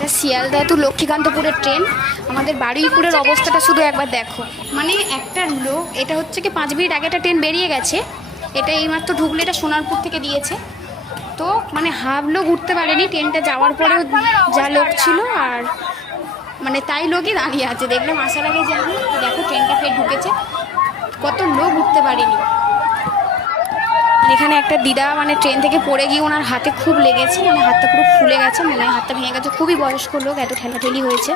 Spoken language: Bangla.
এটা শিয়ালদা টু লক্ষ্মীকান্তপুরের ট্রেন। আমাদের বারুইপুরের অবস্থাটা শুধু একবার দেখো। মানে একটা লোক, এটা হচ্ছে কি 5 মিনিট আগে একটা ট্রেন বেরিয়ে গেছে, এটা এইমাত্র ঢুকলে, এটা সোনারপুর থেকে দিয়েছে। তো মানে হাফ লোক উঠতে পারেনি, ট্রেনটা যাওয়ার পরেও যা লোক ছিল, আর মানে তাই লোকই দাঁড়িয়ে আছে। দেখলাম আসার আগে যে আমি দেখো ট্রেনটা ফের ঢুকেছে, কত লোক উঠতে পারেনি। এখানে একটা দিদা মানে ট্রেন থেকে পড়ে গিয়ে ওনার হাতে খুব লেগেছে, মানে হাতটা পুরো ফুলে গেছে, মনে হয় হাতটা ভেঙে গেছে। খুবই বয়স্ক লোক, এত ঠেলাঠেলি হয়েছে।